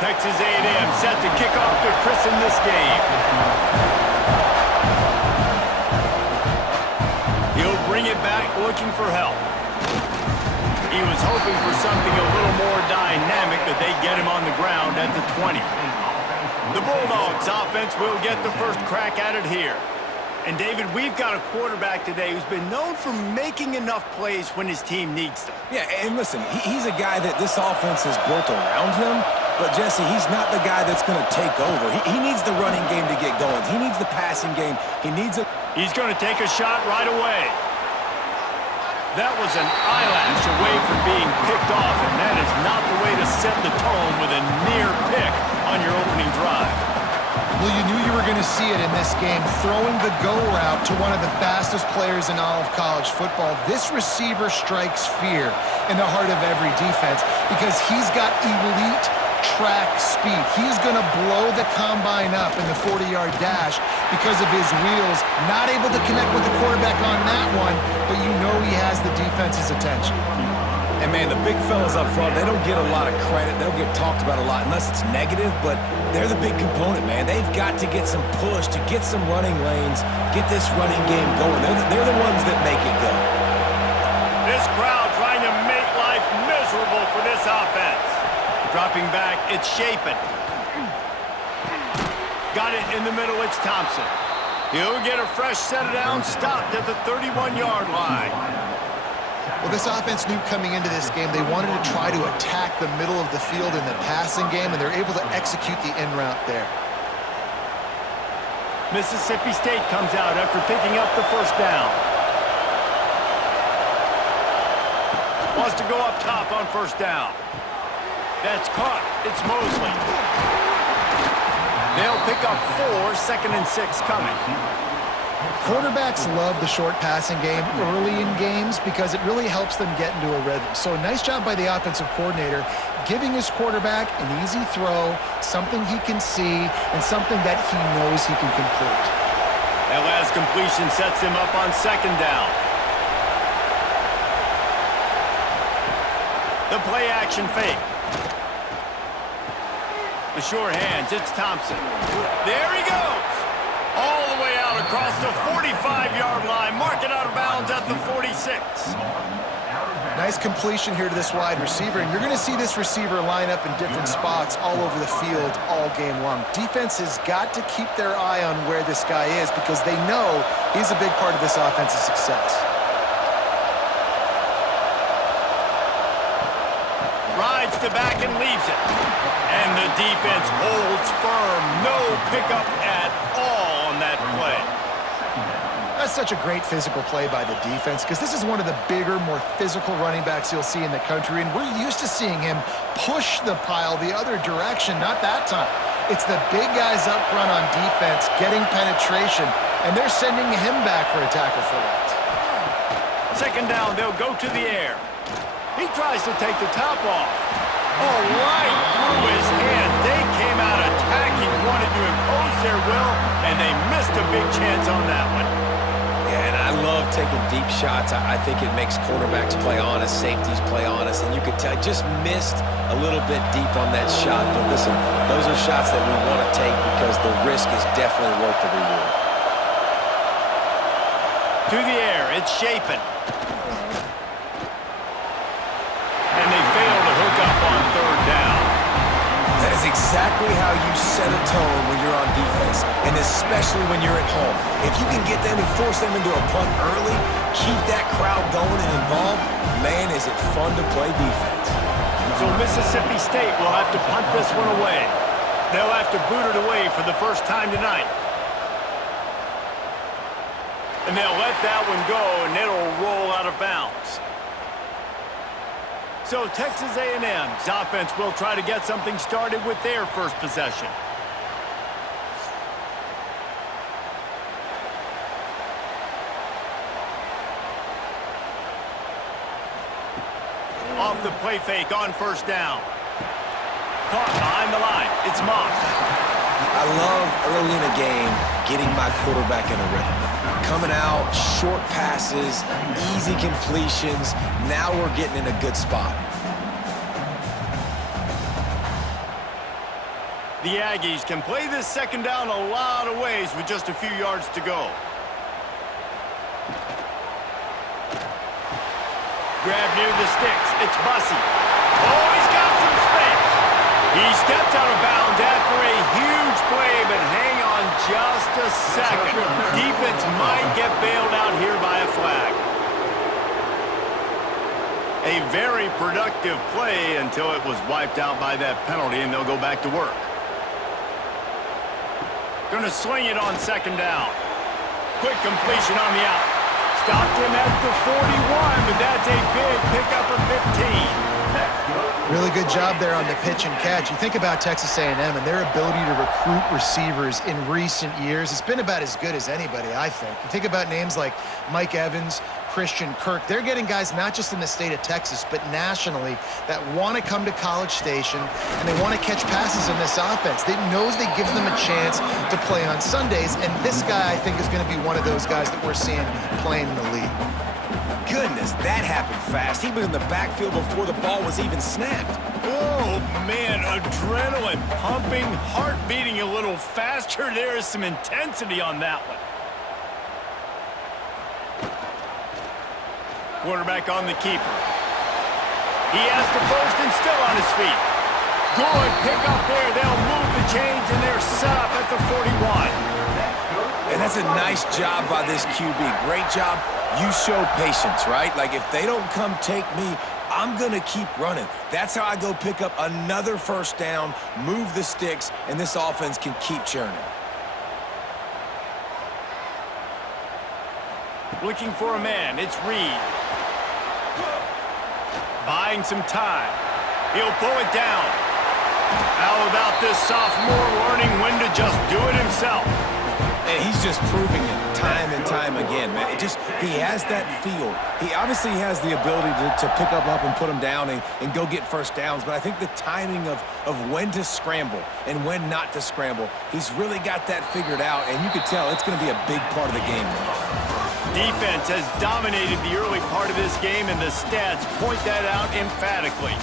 Texas A&M set to kick off to christen this game. He'll bring it back looking for help. He was hoping for something a little more dynamic, but they get him on the ground at the 20. The Bulldogs offense will get the first crack at it here. And, David, we've got a quarterback today who's been known for making enough plays when his team needs them. Yeah, and listen, he's a guy that this offense is built around him. But, Jesse, he's not the guy that's going to take over. He needs the running game to get going. He needs the passing game. He needs a... He's going to take a shot right away. That was an eyelash away from being picked off, and that is not the way to set the tone with a near pick on your opening drive. Well, you knew you were going to see it in this game, throwing the go route to one of the fastest players in all of college football. This receiver strikes fear in the heart of every defense because he's got elite track speed. He's going to blow the combine up in the 40-yard dash because of his wheels. Not able to connect with the quarterback on that one, but you know he has the defense's attention. And, man, the big fellas up front, they don't get a lot of credit. They don't get talked about a lot unless it's negative, but they're the big component, man. They've got to get some push, to get some running lanes, get this running game going. They're the ones that make it go. This crowd trying to make life miserable for this offense. Dropping back, it's Shapen. Got it in the middle, it's Thompson. He'll get a fresh set it down, stopped at the 31-yard line. Well, this offense knew coming into this game they wanted to try to attack the middle of the field in the passing game, and they're able to execute the in route there. Mississippi State comes out after picking up the first down. Wants to go up top on first down. That's caught. It's Mosley. They'll pick up 4, 2nd and 6 coming. Quarterbacks love the short passing game early in games because it really helps them get into a rhythm. So nice job by the offensive coordinator giving his quarterback an easy throw, something he can see, and something that he knows he can complete. That last completion sets him up on 2nd down. The play action fake. The sure hands, it's Thompson. There he goes! All the way out across the 45-yard line. Mark it out of bounds at the 46. Nice completion here to this wide receiver, and you're going to see this receiver line up in different spots all over the field all game long. Defense has got to keep their eye on where this guy is because they know he's a big part of this offense's success. Rides to back and leaves it. And the defense holds firm. No pickup at all on that play. That's such a great physical play by the defense because this is one of the bigger, more physical running backs you'll see in the country, and we're used to seeing him push the pile the other direction. Not that time. It's the big guys up front on defense getting penetration, and they're sending him back for a tackle for that. 2nd down, they'll go to the air. He tries to take the top off. Oh, right through his hand. They came out attacking, wanted to impose their will, and they missed a big chance on that one. Yeah, and I love taking deep shots. I think it makes cornerbacks play honest, safeties play honest, and you could tell just missed a little bit deep on that shot. But listen, those are shots that we want to take because the risk is definitely worth the reward. To the air, it's Shapen. And they fail to hook up on 3rd down. That is exactly how you set a tone when you're on defense, and especially when you're at home. If you can get them and force them into a punt early, keep that crowd going and involved, man, is it fun to play defense. So Mississippi State will have to punt this one away. They'll have to boot it away for the first time tonight. And they'll let that one go, and it'll roll out of bounds. So Texas A&M's offense will try to get something started with their first possession. Off the play fake on 1st down. Caught behind the line. It's Moss. I love early in a game getting my quarterback in a rhythm. Coming out, short passes, easy completions. Now we're getting in a good spot. The Aggies can play this second down a lot of ways with just a few yards to go. Grab near the sticks. It's Bussey. Oh, he's got some space. He stepped out of bounds after a huge play, but hang on just a second. Defense might get bailed out here by a flag. A very productive play until it was wiped out by that penalty, and they'll go back to work. Going to swing it on second down. Quick completion on the out. Stopped him at the 41, but that's a big pickup of 15. Really good job there on the pitch and catch. You think about Texas A&M and their ability to recruit receivers in recent years. It's been about as good as anybody, I think. You think about names like Mike Evans, Christian Kirk. They're getting guys not just in the state of Texas, but nationally that want to come to College Station and they want to catch passes in this offense. They knows they give them a chance to play on Sundays, and this guy, I think, is going to be one of those guys that we're seeing playing in the league. Goodness, that happened fast. He was in the backfield before the ball was even snapped. Oh, man, adrenaline pumping, heart beating a little faster. There is some intensity on that one. Quarterback on the keeper. He has the first and still on his feet. Good pick up there. They'll move the chains, and they're set up at the 41. And that's a nice job by this QB. Great job. You show patience, right? Like, if they don't come take me, I'm going to keep running. That's how I go pick up another first down, move the sticks, and this offense can keep churning. Looking for a man. It's Reed. Buying some time. He'll pull it down. How about this sophomore learning when to just do it himself? And he's just proving it time and time again, man. He has that feel. He obviously has the ability to pick up and put him down and go get first downs, but I think the timing of when to scramble and when not to scramble, he's really got that figured out, and you can tell it's going to be a big part of the game. Defense has dominated the early part of this game, and the stats point that out emphatically.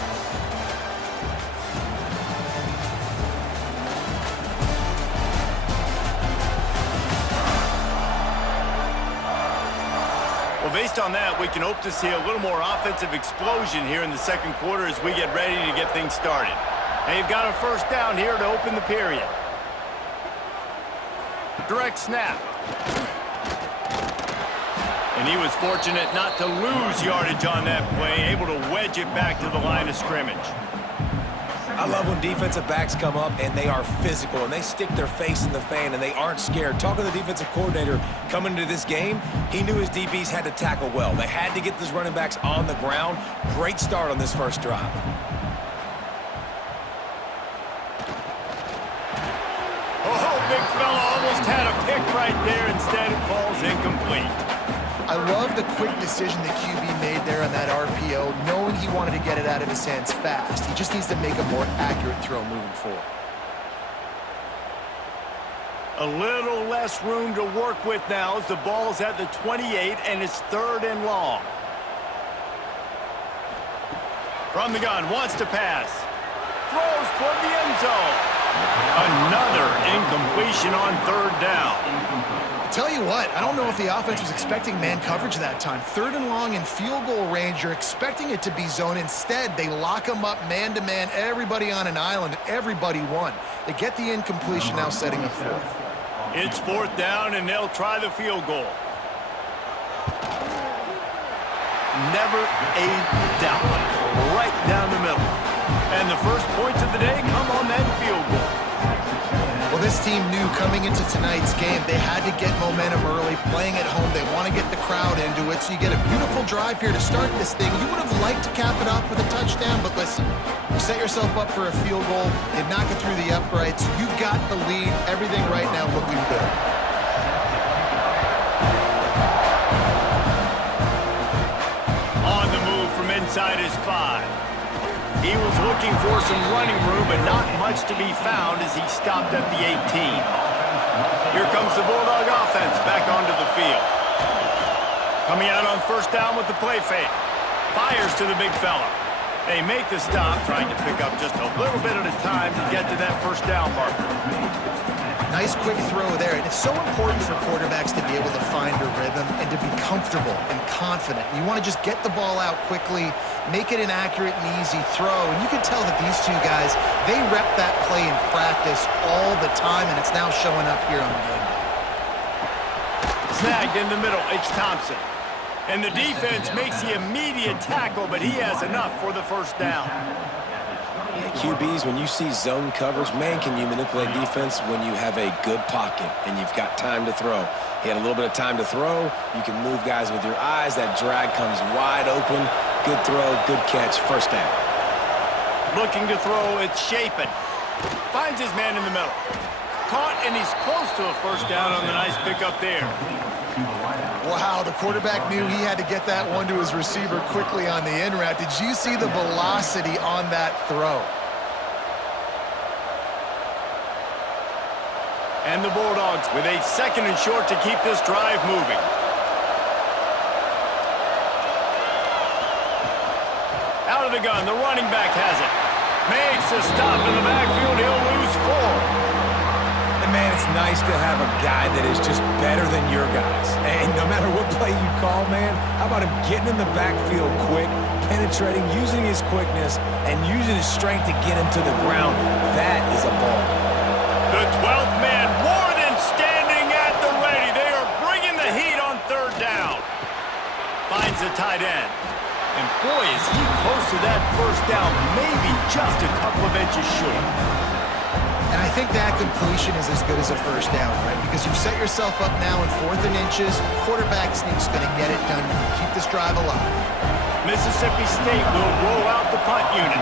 Well, based on that, we can hope to see a little more offensive explosion here in the second quarter as we get ready to get things started. They've got a first down here to open the period. Direct snap. And he was fortunate not to lose yardage on that play, able to wedge it back to the line of scrimmage. I love when defensive backs come up and they are physical and they stick their face in the fan and they aren't scared. Talking to the defensive coordinator coming into this game, he knew his DBs had to tackle well. They had to get those running backs on the ground. Great start on this first drive. Oh, big fella almost had a pick right there. Instead, it falls incomplete. I love the quick decision the QB made there on that RPO, knowing he wanted to get it out of his hands fast. He just needs to make a more accurate throw moving forward. A little less room to work with now as the ball's at the 28 and it's 3rd and long. From the gun, wants to pass. Throws toward the end zone. Another incompletion on 3rd down. Tell you what, I don't know if the offense was expecting man coverage that time. 3rd and long in field goal range, you're expecting it to be zone. Instead, they lock them up man-to-man, everybody on an island, everybody won. They get the incompletion now setting up 4th. It's 4th down, and they'll try the field goal. Never a doubt. Right down the middle. And the first points of the day come on that field goal. Well, this team knew coming into tonight's game they had to get momentum early, playing at home. They want to get the crowd into it, so you get a beautiful drive here to start this thing. You would have liked to cap it off with a touchdown, but listen, you set yourself up for a field goal, you knock it through the uprights, you got the lead, everything right now looking good. On the move from inside his 5. He was looking for some running room, but not much to be found as he stopped at the 18. Here comes the Bulldog offense back onto the field. Coming out on 1st down with the play fake. Fires to the big fella. They make the stop, trying to pick up just a little bit at a time to get to that first down marker. Nice quick throw there, and it's so important for quarterbacks to be able to find a rhythm and to be comfortable and confident. You want to just get the ball out quickly, make it an accurate and easy throw, and you can tell that these two guys, they rep that play in practice all the time, and it's now showing up here on game day. Snagged in the middle, it's Thompson. And the defense makes the immediate tackle, but he has enough for the first down. Yeah, QBs, when you see zone coverage, man, can you manipulate defense when you have a good pocket and you've got time to throw. He had a little bit of time to throw. You can move guys with your eyes. That drag comes wide open. Good throw, good catch, first down. Looking to throw, it's Shapen. Finds his man in the middle. Caught, and he's close to a first down on the nice pickup there. Wow, the quarterback knew he had to get that one to his receiver quickly on the in route. Did you see the velocity on that throw? And the Bulldogs with a second and short to keep this drive moving. Out of the gun, the running back has it. Makes a stop in the backfield, he'll lose 4. And man, it's nice to have a guy that is just better than your guys. And no matter what play you call, man, how about him getting in the backfield quick, penetrating, using his quickness, and using his strength to get him to the ground? That is a ball. The 12th man more than standing at the ready. They are bringing the heat on third down. Finds the tight end. And boy, is he close to that first down, maybe just a couple of inches short. And I think that completion is as good as a first down, right? Because you've set yourself up now in 4th and inches. Quarterback sneak's going to get it done. Keep this drive alive. Mississippi State will roll out the punt unit.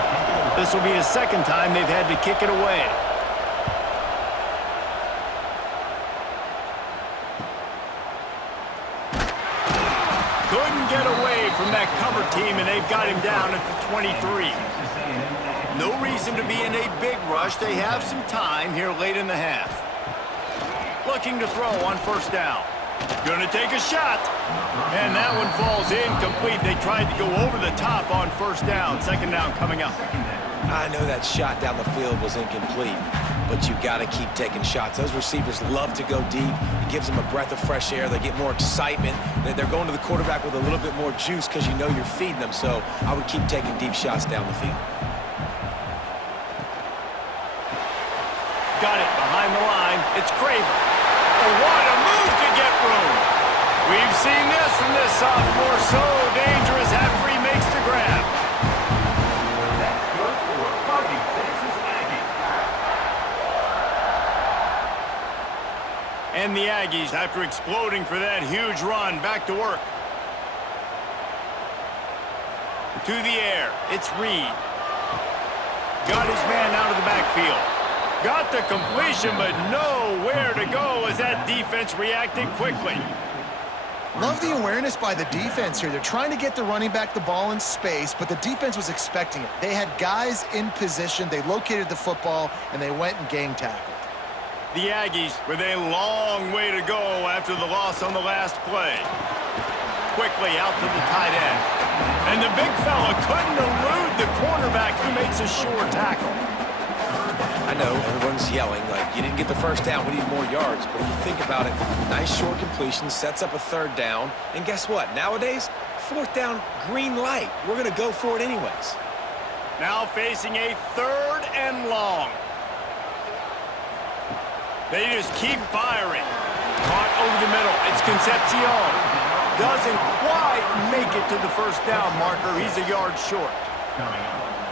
This will be the second time they've had to kick it away. Couldn't get away from that cover team, and they've got him down at the 23. No reason to be in a big rush. They have some time here late in the half. Looking to throw on first down. Gonna take a shot. And that one falls incomplete. They tried to go over the top on first down. Second down coming up. I know that shot down the field was incomplete, but you got to keep taking shots. Those receivers love to go deep. It gives them a breath of fresh air. They get more excitement. They're going to the quarterback with a little bit more juice because you know you're feeding them. So I would keep taking deep shots down the field. Got it behind the line. It's Craver. Oh, what a move to get room. We've seen this from this sophomore. So dangerous after he makes the grab. And the Aggies, after exploding for that huge run, back to work. To the air. It's Reed. Got his man out of the backfield. Got the completion, but nowhere to go as that defense reacted quickly. Love the awareness by the defense here. They're trying to get the running back the ball in space, but the defense was expecting it. They had guys in position. They located the football, and they went and gang tackled. The Aggies with a long way to go after the loss on the last play. Quickly out to the tight end. And the big fella couldn't elude the cornerback who makes a sure tackle. I know everyone's yelling like you didn't get the first down, we need more yards, but when you think about it, nice short completion sets up a third down, and guess what? Nowadays, fourth down, green light. We're going to go for it anyways. Now facing a third and long. They just keep firing. Caught over the middle. It's Concepcion. Doesn't quite make it to the first down marker. He's a yard short.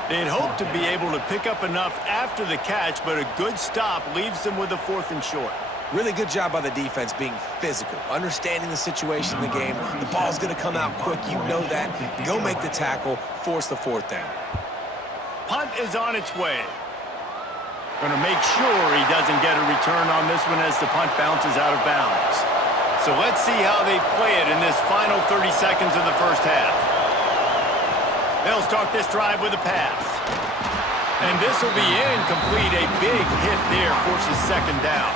They'd hoped to be able to pick up enough after the catch, but a good stop leaves them with a 4th and short. Really good job by the defense being physical, understanding the situation in the game. The ball's going to come out quick. You know that. Go make the tackle, force the 4th down. Punt is on its way. Going to make sure he doesn't get a return on this one as the punt bounces out of bounds. So let's see how they play it in this final 30 seconds of the first half. They'll start this drive with a pass. And this will be incomplete. A big hit there forces second down.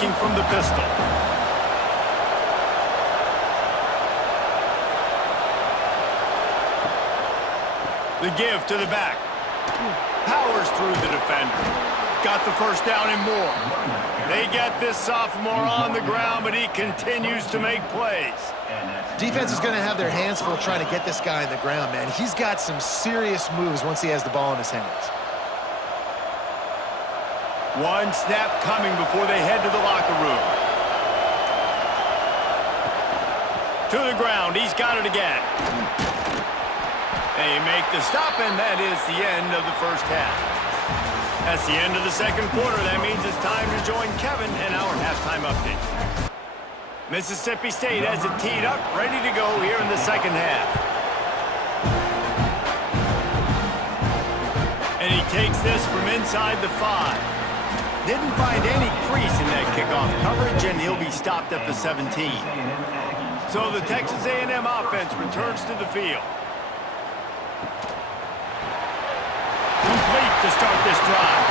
working from the pistol. The give to the back. Powers through the defender. Got the first down and more. They get this sophomore on the ground, but he continues to make plays. Defense is going to have their hands full trying to get this guy on the ground, man. He's got some serious moves once he has the ball in his hands. One snap coming before they head to the locker room. To the ground. He's got it again. They make the stop, and that is the end of the first half. That's the end of the second quarter. That means it's time to join Kevin in our halftime update. Mississippi State has it teed up, ready to go here in the second half. And he takes this from inside the 5. Didn't find any crease in that kickoff coverage, and he'll be stopped at the 17. So the Texas A&M offense returns to the field. Complete to start this drive.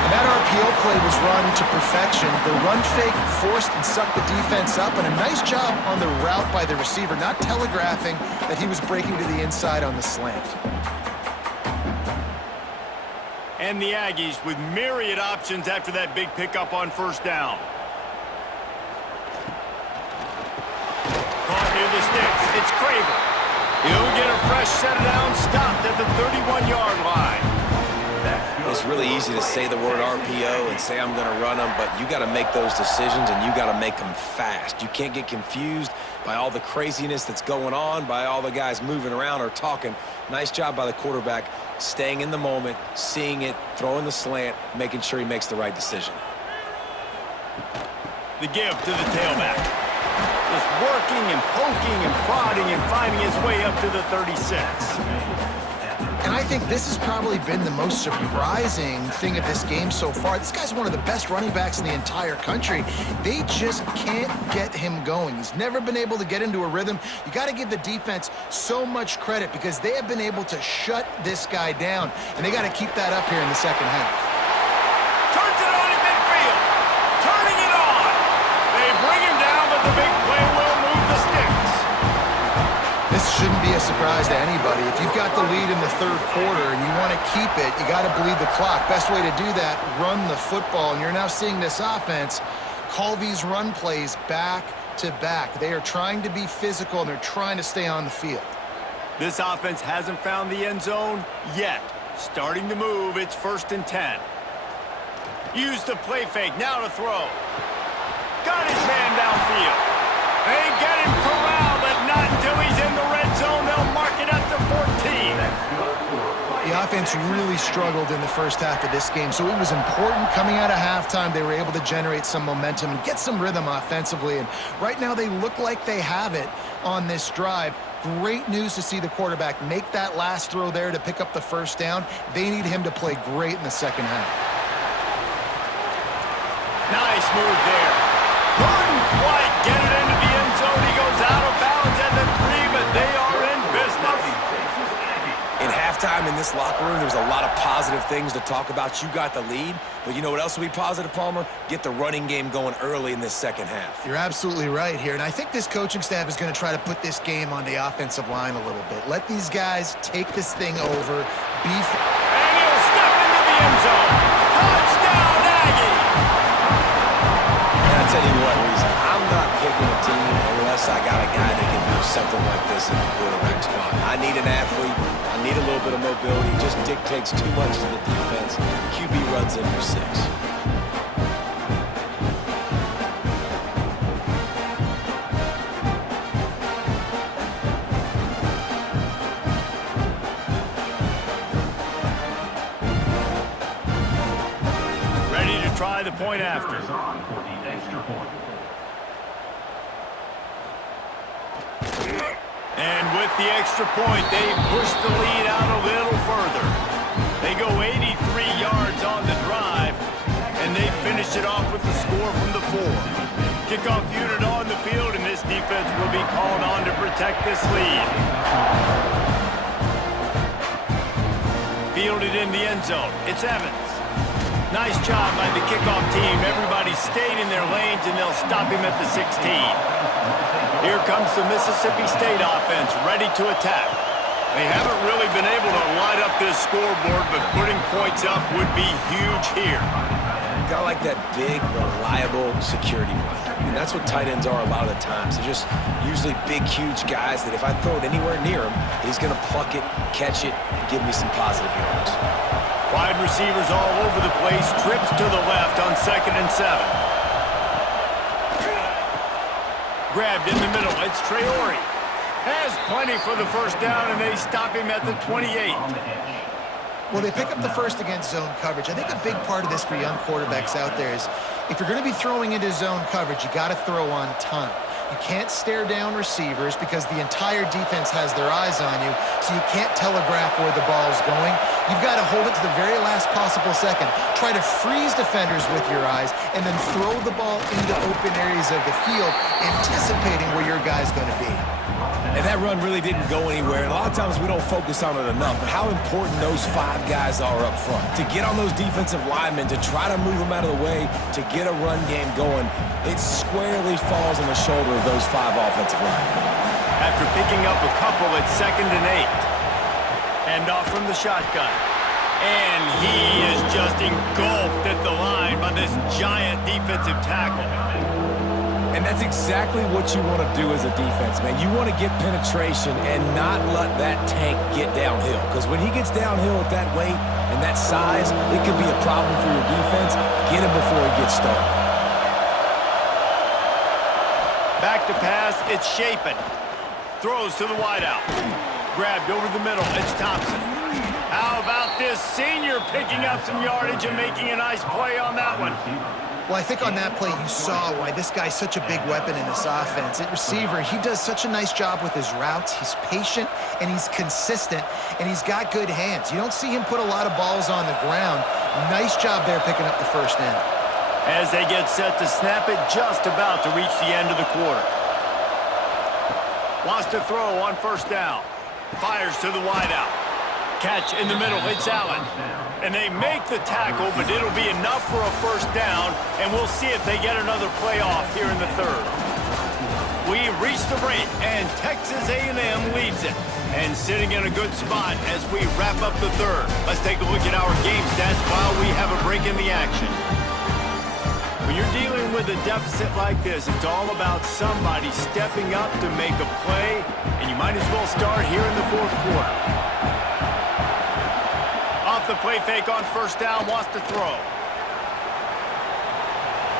And that RPO play was run to perfection. The run fake forced and sucked the defense up, and a nice job on the route by the receiver, not telegraphing that he was breaking to the inside on the slant. And the Aggies with myriad options after that big pickup on first down. Caught near the sticks. It's Craver. He'll get a fresh set down, stopped at the 31-yard line. It's really easy to say the word RPO and say I'm going to run them, but you got to make those decisions and you got to make them fast. You can't get confused by all the craziness that's going on, by all the guys moving around or talking. Nice job by the quarterback, staying in the moment, seeing it, throwing the slant, making sure he makes the right decision. The give to the tailback. Just working and poking and prodding and finding his way up to the 36. And I think this has probably been the most surprising thing of this game so far. This guy's one of the best running backs in the entire country. They just can't get him going. He's never been able to get into a rhythm. You got to give the defense so much credit because they have been able to shut this guy down, and they got to keep that up here in the second half. Turns it on in midfield. Turning it on. They bring him down, but the big play will move the sticks. This shouldn't be a surprise to anybody. If you've got the lead in the third quarter and you want to keep it, you got to bleed the clock. Best way to do that, run the football. And you're now seeing this offense call these run plays back to back. They are trying to be physical, and they're trying to stay on the field. This offense hasn't found the end zone yet. Starting to move, it's 1st and 10. Use the play fake, now to throw. Got his man downfield. They get him corralled, but not until he's in the red zone. They'll mark it at the 14. The offense really struggled in the first half of this game, so it was important coming out of halftime. They were able to generate some momentum and get some rhythm offensively, and right now they look like they have it on this drive. Great news to see the quarterback make that last throw there to pick up the first down. They need him to play great in the second half. Nice move there. Couldn't quite get it into the end zone. He goes out of bounds at the 3, but they are in business. In halftime in this locker room, there's a lot of positive things to talk about. You got the lead, but you know what else will be positive, Palmer? Get the running game going early in this second half. You're absolutely right here, and I think this coaching staff is going to try to put this game on the offensive line a little bit. Let these guys take this thing over. And he'll step into the end zone. Touchdown, Aggies! I'll tell you what, Reese, I'm not picking a team unless I got a guy that can do something like this in the quarterback spot. I need an athlete. I need a little bit of mobility. It just dictates too much to the defense. QB runs in for 6. Ready to try the point after. And with the extra point, they push the lead out a little further. They go 83 yards on the drive, and they finish it off with the score from the 4. Kickoff unit on the field, and this defense will be called on to protect this lead. Fielded in the end zone. It's Evans. Nice job by the kickoff team. Everybody stayed in their lanes, and they'll stop him at the 16. Here comes the Mississippi State offense, ready to attack. They haven't really been able to light up this scoreboard, but putting points up would be huge here. Got like that big, reliable security blanket. And that's what tight ends are a lot of the times. They're just usually big, huge guys that if I throw it anywhere near him, he's going to pluck it, catch it, and give me some positive yards. Wide receivers all over the place. Trips to the left on 2nd and 7. Grabbed in the middle. It's Traore. Has plenty for the first down, and they stop him at the 28. Well, they pick up the first against zone coverage. I think a big part of this for young quarterbacks out there is if you're going to be throwing into zone coverage, you got to throw on time. You can't stare down receivers because the entire defense has their eyes on you, so you can't telegraph where the ball's going. You've got to hold it to the very last possible second. Try to freeze defenders with your eyes and then throw the ball into open areas of the field, anticipating where your guy's going to be. And that run really didn't go anywhere. And a lot of times we don't focus on it enough. But how important those 5 guys are up front. To get on those defensive linemen, to try to move them out of the way, to get a run game going, it squarely falls on the shoulder of those 5 offensive linemen. After picking up a couple at 2nd and 8. Hand off from the shotgun. And he is just engulfed at the line by this giant defensive tackle. And that's exactly what you want to do as a defense, man. You want to get penetration and not let that tank get downhill. Because when he gets downhill at that weight and that size, it could be a problem for your defense. Get him before he gets started. Back to pass, it's Shapen. Throws to the wideout. Grabbed over the middle, it's Thompson. How about this senior picking up some yardage and making a nice play on that one? Well, I think on that play you saw why this guy's such a big weapon in this offense. At receiver, he does such a nice job with his routes. He's patient, and he's consistent, and he's got good hands. You don't see him put a lot of balls on the ground. Nice job there picking up the first down. As they get set to snap it, just about to reach the end of the quarter. Wants to throw on first down. Fires to the wideout. Catch in the middle, it's Allen. And they make the tackle, but it'll be enough for a first down, and we'll see if they get another play off here in the 3rd. We've reached the break, and Texas A&M leads it. And sitting in a good spot as we wrap up the 3rd. Let's take a look at our game stats while we have a break in the action. When you're dealing with a deficit like this, it's all about somebody stepping up to make a play, and you might as well start here in the 4th quarter. Off the play fake on first down, wants to throw.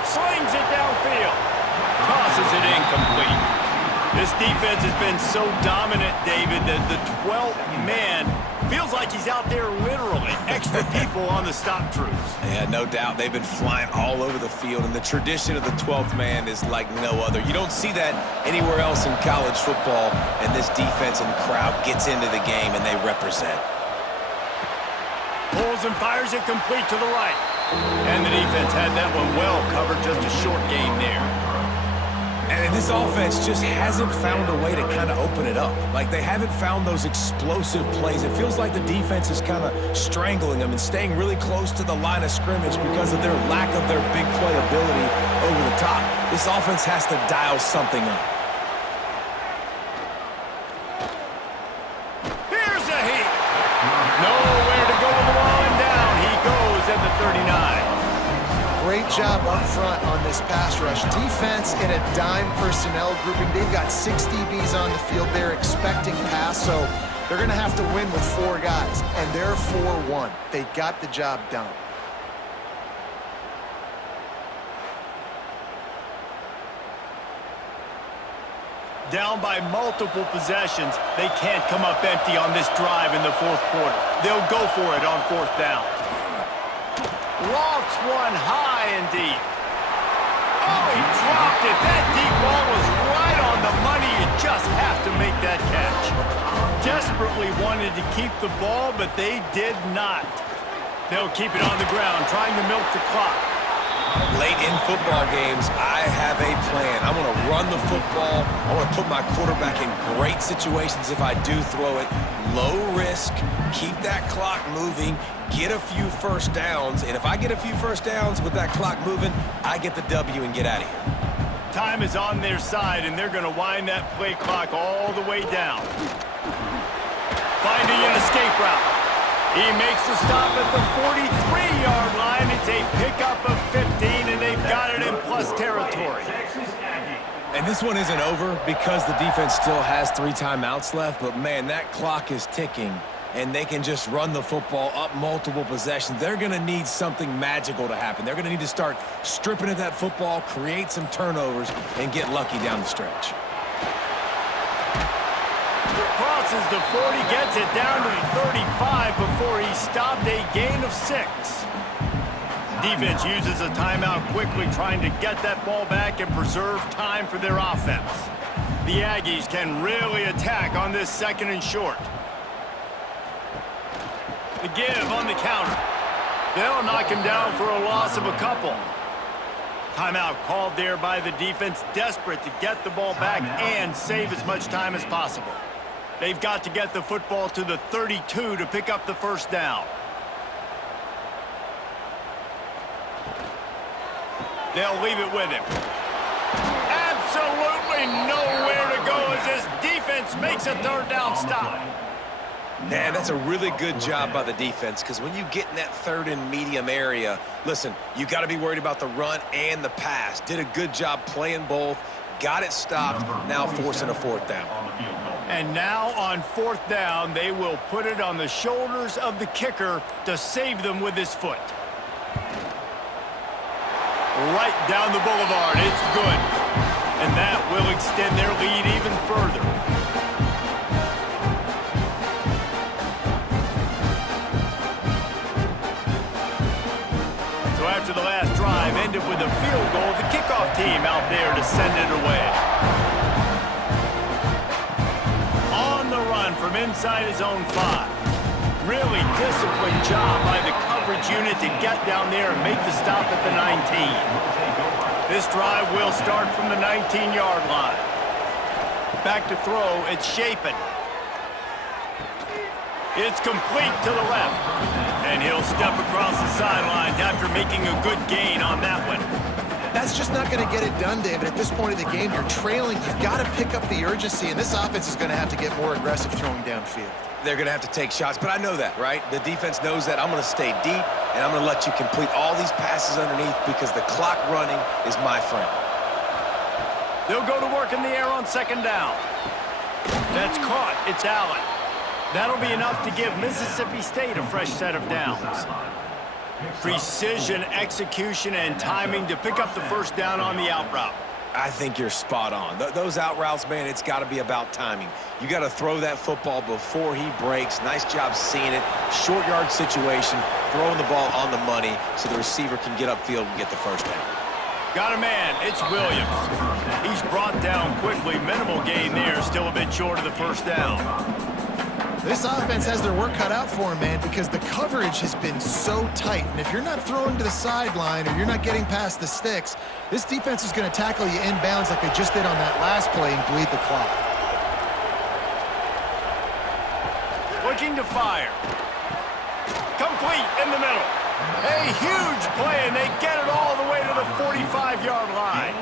Slings it downfield. Tosses it incomplete. This defense has been so dominant, David, that the 12th man feels like he's out there literally. Extra people on the stop troops. Yeah, no doubt. They've been flying all over the field, and the tradition of the 12th man is like no other. You don't see that anywhere else in college football, and this defense and crowd gets into the game, and they represent. Pulls and fires it complete to the right. And the defense had that one well covered, just a short gain there. And this offense just hasn't found a way to kind of open it up. Like, they haven't found those explosive plays. It feels like the defense is kind of strangling them and staying really close to the line of scrimmage because of their lack of their big play ability over the top. This offense has to dial something up. Here's a heat. Nowhere to go with the ball, and down he goes at the 39. Great job up front on this pass rush. Defense in a dime personnel grouping. They've got 6 DBs on the field. They're expecting pass, so they're going to have to win with 4 guys, and they're 4-1. They got the job done. Down by multiple possessions, they can't come up empty on this drive in the 4th quarter. They'll go for it on 4th down. Lofts one high and deep. Oh, he dropped it. That deep ball was right on the money. You just have to make that catch. Desperately wanted to keep the ball, but they did not. They'll keep it on the ground, trying to milk the clock. Late in football games, I have a plan. I want to run the football. I want to put my quarterback in great situations if I do throw it. Low risk, keep that clock moving, get a few first downs. And if I get a few first downs with that clock moving, I get the W and get out of here. Time is on their side, and they're going to wind that play clock all the way down. Finding an escape route. He makes the stop at the 43-yard line. It's a pickup of 15, and they've got it in plus territory. And this one isn't over because the defense still has 3 timeouts left, but man, that clock is ticking, and they can just run the football up multiple possessions. They're going to need something magical to happen. They're going to need to start stripping at that football, create some turnovers, and get lucky down the stretch. Crosses the 40, gets it down to the 35 before he stopped, a gain of 6. Defense uses a timeout quickly, trying to get that ball back and preserve time for their offense. The Aggies can really attack on this 2nd and short. The give on the counter. They'll knock him down for a loss of a couple. Timeout called there by the defense, desperate to get the ball back and save as much time as possible. They've got to get the football to the 32 to pick up the first down. They'll leave it with him. Absolutely nowhere to go as this defense makes a 3rd down stop. Man, that's a really good job by the defense, because when you get in that 3rd and medium area, listen, you got to be worried about the run and the pass. Did a good job playing both, got it stopped, now forcing a 4th down. And now on 4th down, they will put it on the shoulders of the kicker to save them with his foot. Right down the boulevard, it's good. And that will extend their lead even further. So after the last drive ended with a field goal, the kickoff team out there to send it away. From inside his own 5. Really disciplined job by the coverage unit to get down there and make the stop at the 19. This drive will start from the 19-yard line. Back to throw, it's Shapen. It's complete to the left. And he'll step across the sidelines after making a good gain on that one. That's just not going to get it done, David. At this point of the game, you're trailing. You've got to pick up the urgency, and this offense is going to have to get more aggressive throwing downfield. They're going to have to take shots, but I know that, right? The defense knows that. I'm going to stay deep, and I'm going to let you complete all these passes underneath because the clock running is my friend. They'll go to work in the air on 2nd down. That's caught. It's Allen. That'll be enough to give Mississippi State a fresh set of downs. Precision, execution, and timing to pick up the first down on the out route. I think you're spot on. Those out routes, man, it's got to be about timing. You got to throw that football before he breaks. Nice job seeing it. Short yard situation, throwing the ball on the money so the receiver can get upfield and get the first down. Got a man. It's Williams. He's brought down quickly. Minimal gain there. Still a bit short of the first down. This offense has their work cut out for them, man, because the coverage has been so tight. And if you're not throwing to the sideline or you're not getting past the sticks, this defense is going to tackle you inbounds like they just did on that last play and bleed the clock. Looking to fire. Complete in the middle. A huge play, and they get it all the way to the 45-yard line.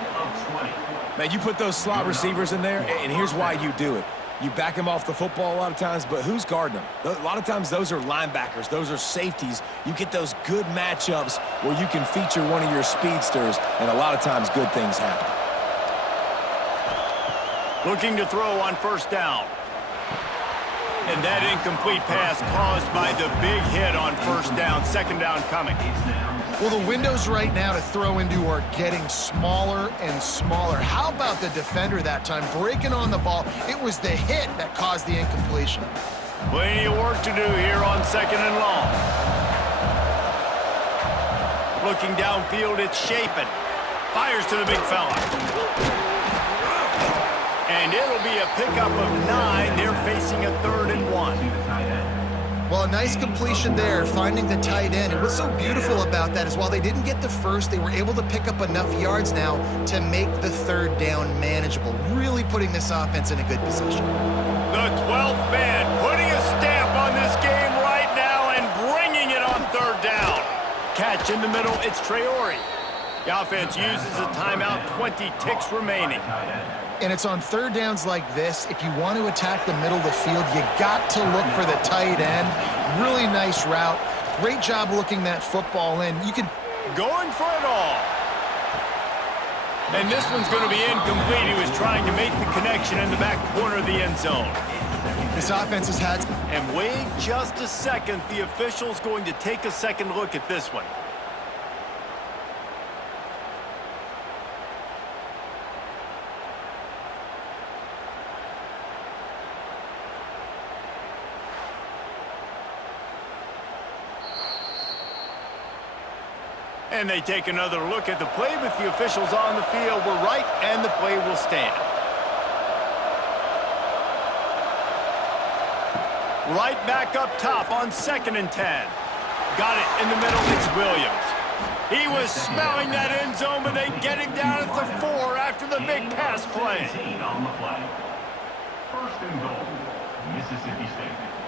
Man, you put those slot receivers in there, and here's why you do it. You back them off the football a lot of times, but who's guarding them? A lot of times those are linebackers. Those are safeties. You get those good matchups where you can feature one of your speedsters, and a lot of times good things happen. Looking to throw on 1st down. And that incomplete pass caused by the big hit on 1st down. 2nd down coming. Well, the windows right now to throw into are getting smaller and smaller. How about the defender that time breaking on the ball? It was the hit that caused the incompletion. Plenty of work to do here on 2nd and long. Looking downfield, it's Shapen. Fires to the big fella. And it'll be a pickup of 9. They're facing a 3rd and 1. Well, a nice completion there, finding the tight end. And what's so beautiful about that is while they didn't get the first, they were able to pick up enough yards now to make the third down manageable, really putting this offense in a good position. The 12th man putting a stamp on this game right now and bringing it on third down. Catch in the middle, it's Traore. The offense uses a timeout, 20 ticks remaining. And it's on third downs like this, if you want to attack the middle of the field, you got to look for the tight end. Really nice route. Great job looking that football in. You can going for it all. And this one's going to be incomplete. He was trying to make the connection in the back corner of the end zone. This offense has had... And wait just a second. The official's going to take a second look at this one. And they take another look at the play with the officials on the field. We're right, and the play will stand. Right back up top on 2nd and 10. Got it in the middle. It's Williams. He was smelling that end zone, but they get him down at the 4 after the big pass play. On the play. 1st and goal, Mississippi State.